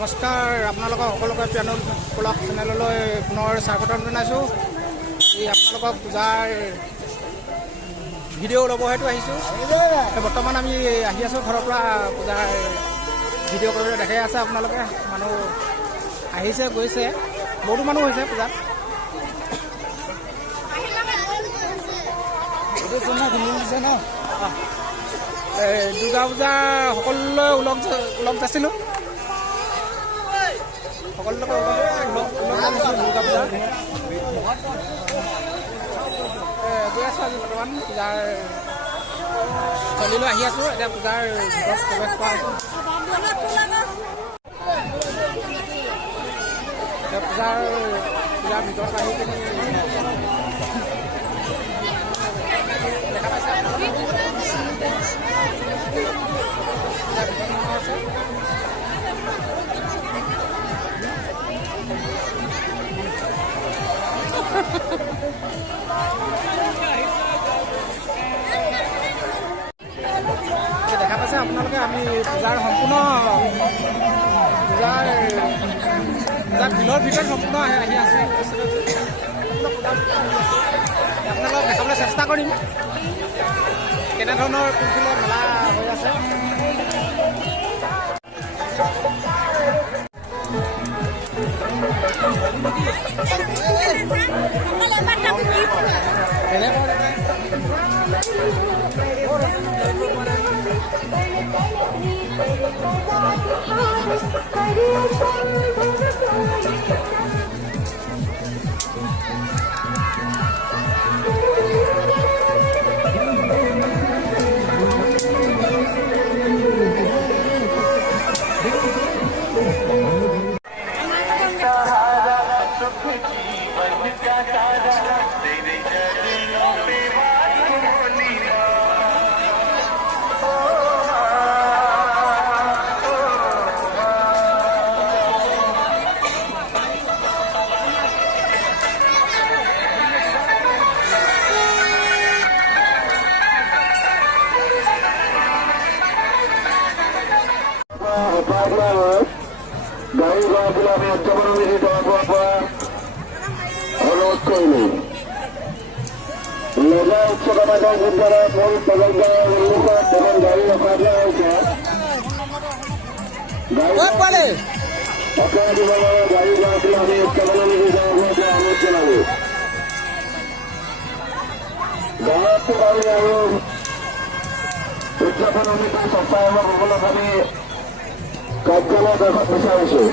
নমস্কাৰ আপোনালোকক সকলোকে পিয়ানো ব্লগ চেনেললৈ পুনৰ স্বাগতম জনাইছোঁ। এই আপোনালোকক পূজাৰ ভিডিঅ' ল'ব হয়তো আহিছোঁ। বৰ্তমান আমি আহি আছোঁ ঘৰৰ পৰা পূজাৰ ভিডিঅ' কৰিবলৈ দেখাই আছে আপোনালোকে। মানুহ আহিছে গৈছে, বহুতো মানুহ হৈছে পূজাত। দুৰ্গা পূজা সকলোলৈ ওলগ যাছিলোঁ। সকলোকে দুৰ্গা পূজা গৈ আছোঁ। আজি বৰ্তমান পূজাৰ স্থলীলৈ আহি আছোঁ। এতিয়া পূজাৰ ভিতৰত প্ৰৱেশ কৰা হৈছোঁ। পূজাৰ ভিতৰত আহি পিনি দেখা পাইছে দেখা পাইছে আপোনালোকে। আমি পূজাৰ সম্পূৰ্ণ পূজাৰ দিনৰ ভিতৰত সম্পূৰ্ণ আহি আছোঁ। আপোনালোকক দেখাবলৈ চেষ্টা কৰিম কেনেধৰণৰ কোনফালে মেলা হৈ আছে। উদযাপন সমিতিৰ সপ্তাহসকলক আমি কাৰ্যালয়ত দেখা বিচাৰিছোঁ।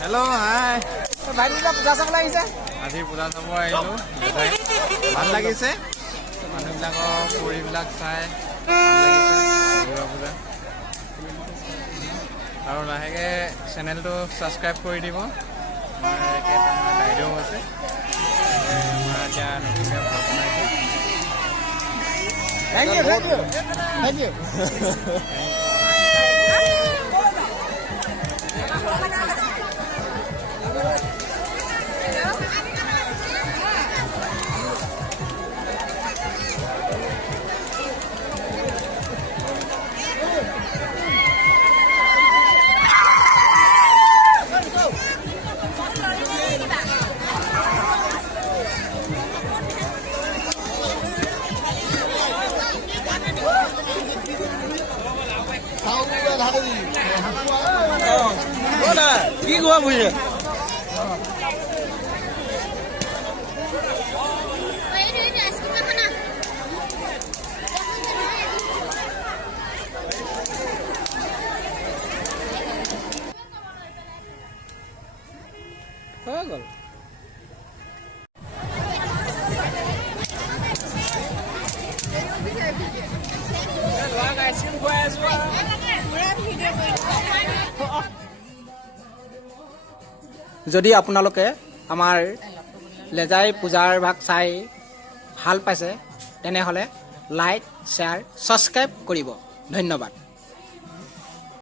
Hello, hi. ভাইটিটা পূজা চাবলৈ আহিছে আজি পূজা চাব আহিলোঁ ভাল লাগিছে মানুহবিলাকৰ পৰিবিলাক চাই দুৰ্গা পূজা আৰু লাহেকৈ চেনেলটো ছাবস্ক্ৰাইব কৰি দিব আমাৰ কেইটামান বাইদেউ আছে আমাৰ এতিয়া নতুনকৈ ভাত বনাইছে thank you thank you thank you কি কোৱা বুঝে হৈ গ'ল যদি আপোনালোকে আমাৰ লেজাই পূজাৰ ভাগ চাই ভাল পাইছে তেনেহ'লে লাইক শ্বেয়াৰ ছাবস্ক্ৰাইব কৰিব ধন্যবাদ।